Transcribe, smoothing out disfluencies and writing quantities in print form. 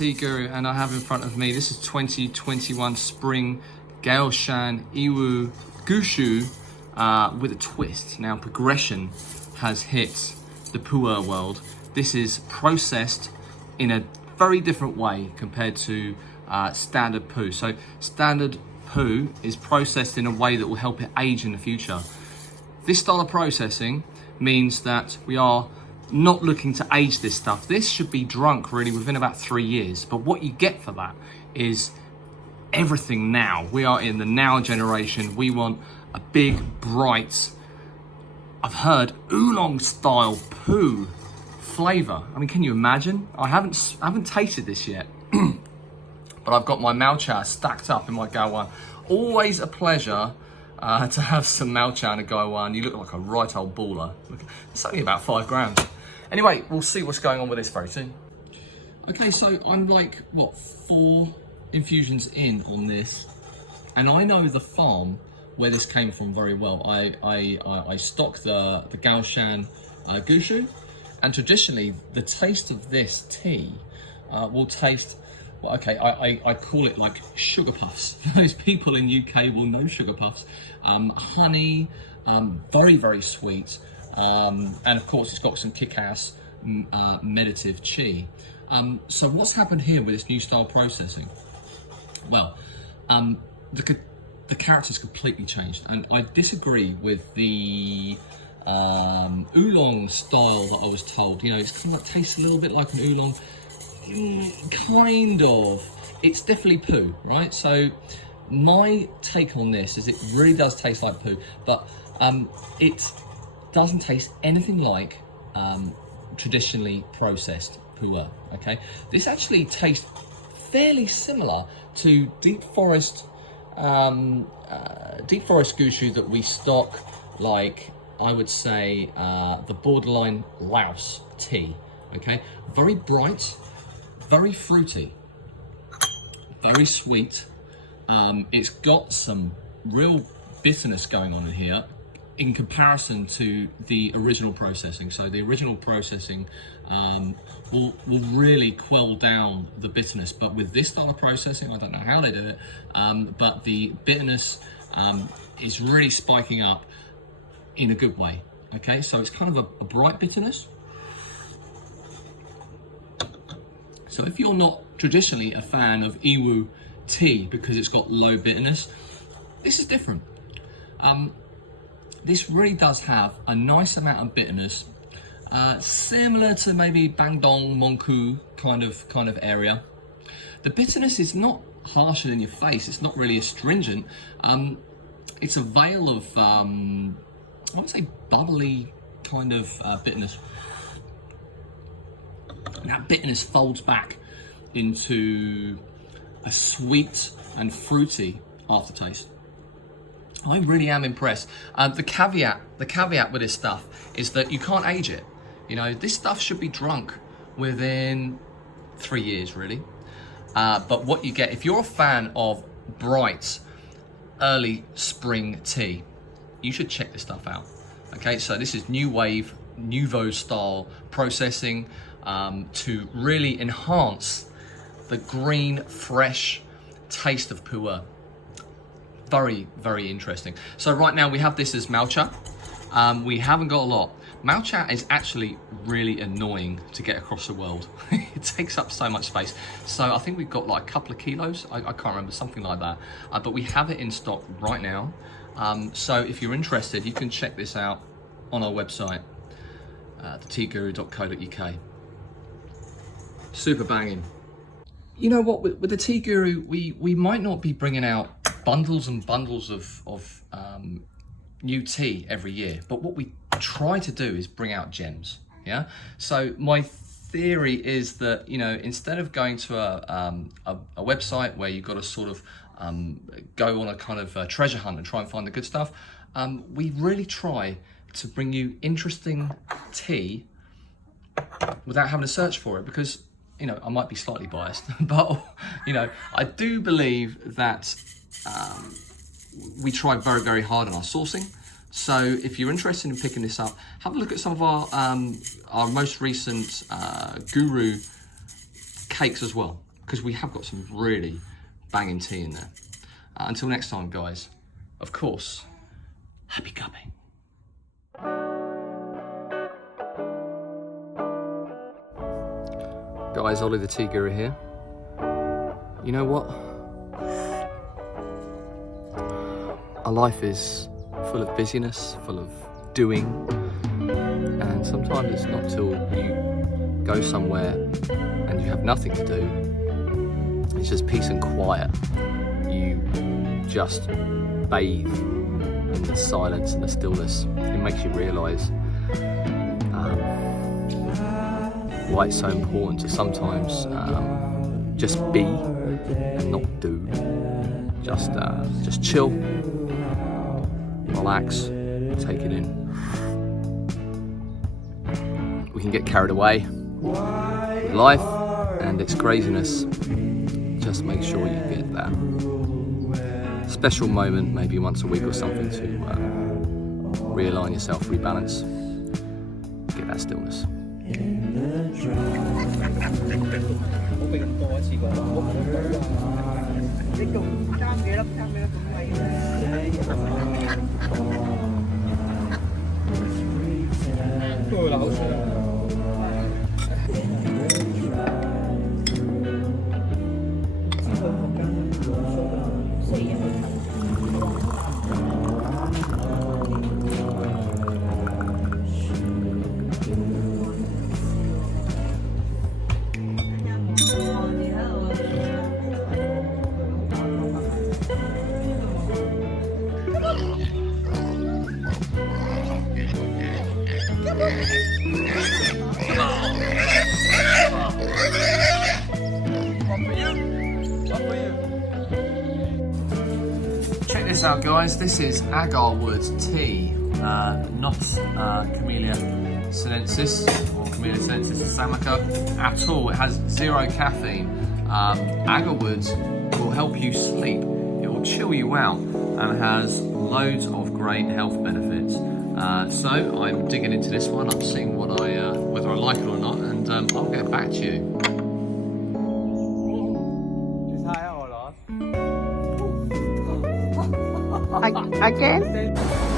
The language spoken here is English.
Tea Guru, and I have in front of me, this is 2021 Spring Gaoshan Iwu Gushu with a twist. Now, progression has hit the pu'er world. This is processed in a very different way compared to standard pu. So standard pu is processed in a way that will help it age in the future. This style of processing means that we are not looking to age this stuff. This should be drunk really within about 3 years. But what you get for that is everything now. We are in the now generation. We want a big, bright, I've heard oolong style pu flavor. I mean, can you imagine? I haven't tasted this yet, but I've got my Maocha stacked up in my Gaowan. Always a pleasure to have some Maocha in a Gaowan. You look like a right old baller. It's only about 5 grams. Anyway, we'll see what's going on with this very soon. Okay, so I'm like, what, 4 infusions in on this, and I know the farm where this came from very well. I stock the Gaoshan Gushu, and traditionally the taste of this tea will taste, well, okay, I call it like sugar puffs. Those people in UK will know sugar puffs. Honey, very, very sweet. And of course it's got some kick-ass meditative chi. So what's happened here with this new style processing? Well, the character's completely changed, and I disagree with the oolong style that I was told. You know, it's kind of tastes a little bit like an oolong, kind of. It's definitely pu, right? So my take on this is it really does taste like pu, but it doesn't taste anything like traditionally processed pu'er. Okay, this actually tastes fairly similar to deep forest gushu that we stock, like I would say the borderline Laos tea. Okay, very bright, very fruity, very sweet. It's got some real bitterness going on in here in comparison to the original processing. So the original processing will really quell down the bitterness, but with this style of processing, I don't know how they do it, but the bitterness is really spiking up in a good way. Okay, so it's kind of a bright bitterness. So if you're not traditionally a fan of Iwu tea because it's got low bitterness, this is different. This really does have a nice amount of bitterness, similar to maybe Bandung, Mongku kind of area. The bitterness is not harsher in your face. It's not really astringent. It's a veil of, I would say, bubbly kind of bitterness. And that bitterness folds back into a sweet and fruity aftertaste. I really am impressed. The caveat with this stuff is that you can't age it. You know, this stuff should be drunk within 3 years, really. But what you get, if you're a fan of bright, early spring tea, you should check this stuff out. Okay, so this is new wave, nouveau style processing to really enhance the green, fresh taste of pu'er. Very, very interesting. So right now we have this as Maocha. We haven't got a lot. Maocha is actually really annoying to get across the world. It takes up so much space. So I think we've got like a couple of kilos. I can't remember, something like that. But we have it in stock right now. So if you're interested, you can check this out on our website, theteaguru.co.uk. Super banging. You know what, with the Tea Guru, we might not be bringing out bundles and bundles of new tea every year, but what we try to do is bring out gems. Yeah, so my theory is that, you know, instead of going to a website where you've got to sort of go on a kind of treasure hunt and try and find the good stuff, we really try to bring you interesting tea without having to search for it, because, you know, I might be slightly biased, but, you know, I do believe that we try very, very hard on our sourcing. So if you're interested in picking this up, have a look at some of our most recent Guru cakes as well. because we have got some really banging tea in there. Until next time, guys, of course, happy cupping. Guys, Ollie the Tea Guru here. You know what? Our life is full of busyness, full of doing, and sometimes it's not till you go somewhere and you have nothing to do, it's just peace and quiet. You just bathe in the silence and the stillness. It makes you realise why it's so important to sometimes just be and not do. Just chill, relax, take it in. We can get carried away with life and its craziness. Just make sure you get that special moment, maybe once a week or something, to realign yourself, rebalance, get that stillness. Check this out, guys. This is agarwood tea, not Camellia sinensis or Camellia sinensis samaca at all. It has 0 caffeine. Agarwood will help you sleep. It will chill you out and has loads of great health benefits. So I'm digging into this one. I'm seeing what whether I like it or not, and I'll get back to you. Again?